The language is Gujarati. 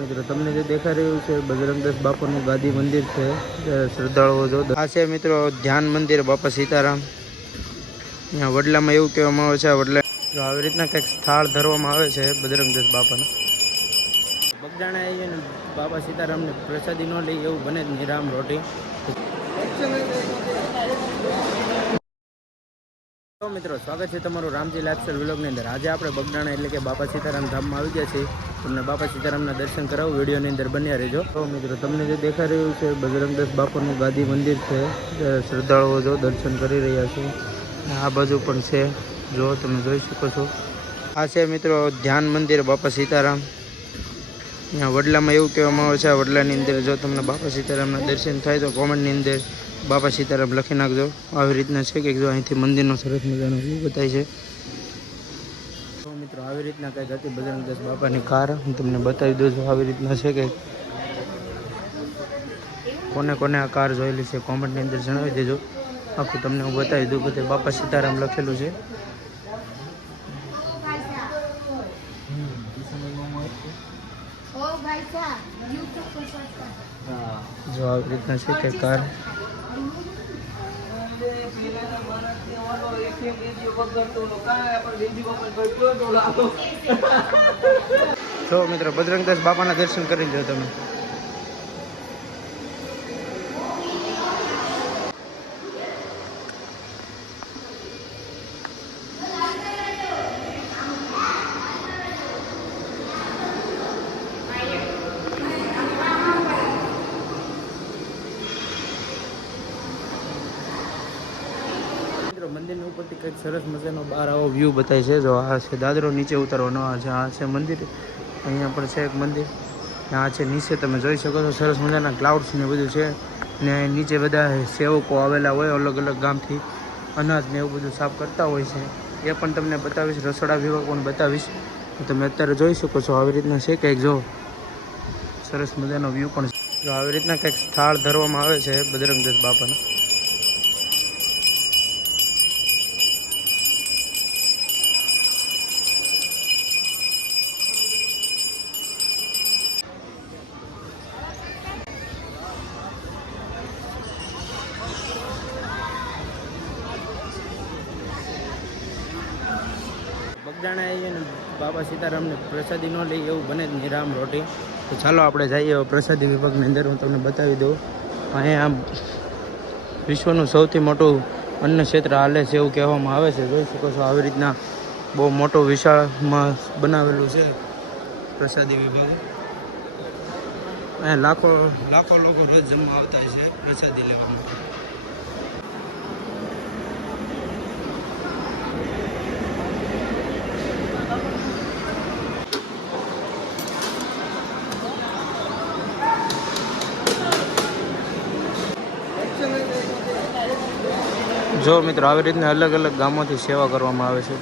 મિત્રો તમને જે દેખાઈ રહ્યું છે બજરંગદાસ બાપાનું ગાદી મંદિર છે. શ્રદ્ધાળુઓ જો આ છે મિત્રો ધ્યાન મંદિર બાપા સીતારામ. અહીંયા વડલામાં એવું કહેવામાં આવે છે આ વડલા આવી રીતના કંઈક સ્થાળ ધરવામાં આવે છે બજરંગદાસ બાપાના. બગદાણા આવીએ ને બાપા સીતારામને પ્રસાદી ન લઈ એવું બને જ નહીં. રામ રોટી. મિત્રો સ્વાગત છે તમારું રામજી લાઈફસ્ટાઈલ વ્લોગની અંદર. આજે આપણે બગદાણા એટલે કે બાપા સીતારામ ધામમાં આવી ગયા છીએ. તમને બાપા સીતારામના દર્શન કરાવું, વિડીયોની અંદર બન્યા રહેજો. તો મિત્રો તમને જે દેખાઈ રહ્યું છે બજરંગદાસ બાપાનું ગાદી મંદિર છે. શ્રદ્ધાળુઓ જો દર્શન કરી રહ્યા છે. આ બાજુ પણ છે, જો તમે જોઈ શકો છો. આ છે મિત્રો ધ્યાન મંદિર બાપા સીતારામ. અહીંયા વડલામાં એવું કહેવામાં આવે છે આ વડલાની અંદર જો તમને બાપા સીતારામના દર્શન થાય તો કોમેન્ટની અંદર બાપા સીતારામ લખી નાખજો. આવી રીતના છે કે જો અહીંથી મંદિરનો સરસ મજાનો વ્યૂ બતાય છે. તો મિત્રો આવી રીતના કંઈક હતી બજરંગદાસ બાપાની કાર. હું તમને બતાવી દઉં છું. આવી રીતના છે કે કોને કોને આ કાર જોયેલી છે કોમેન્ટની અંદર જણાવી દેજો. આખું તમને હું બતાવી દઉં. બધે બાપા સીતારામ લખેલું છે. જો આવી રીતના છે કે કાર. જો મિત્રો બજરંગદાસ બાપાના દર્શન કરી લો તમે. મંદિરની ઉપરથી કંઈક સરસ મજાનો બહાર આવો વ્યૂ બતાય છે. જો આ છે દાદરો, નીચે ઉતરવાનો. આ છે મંદિર. અહીંયા પણ છે એક મંદિર. આ છે નીચે તમે જોઈ શકો છો સરસ મજાના ક્લાઉડ્સ ને બધું છે. ને નીચે બધા સેવકો આવેલા હોય અલગ અલગ ગામથી, અનાજ ને એવું બધું સાફ કરતા હોય છે. એ પણ તમને બતાવીશ. રસોડા વિભાગ પણ બતાવીશ. તમે અત્યારે જોઈ શકો છો. આવી રીતના છે કંઈક જો સરસ મજાનો વ્યૂ પણ છે. જો આવી રીતના કંઈક સ્થાળ ધરવામાં આવે છે બજરંગદાસ બાપાના. બગદાણા આવીએ ને બાપા સીતારામને પ્રસાદી ન લઈ એવું બને જ નહીં. રામ રોટી. તો ચાલો આપણે જઈએ પ્રસાદી વિભાગની અંદર. હું તમને બતાવી દઉં. અહીંયા વિશ્વનું સૌથી મોટું અન્ન ક્ષેત્ર હાલે છે એવું કહેવામાં આવે છે. જોઈ શકો છો આવી રીતના બહુ મોટું વિશાળમાં બનાવેલું છે પ્રસાદી વિભાગ. અહીંયા લાખો લોકો રોજ જમવા આવતા છે પ્રસાદી લેવા માટે. જો મિત્રો આવી રીતના અલગ અલગ ગામોથી સેવા કરવામાં આવે છે.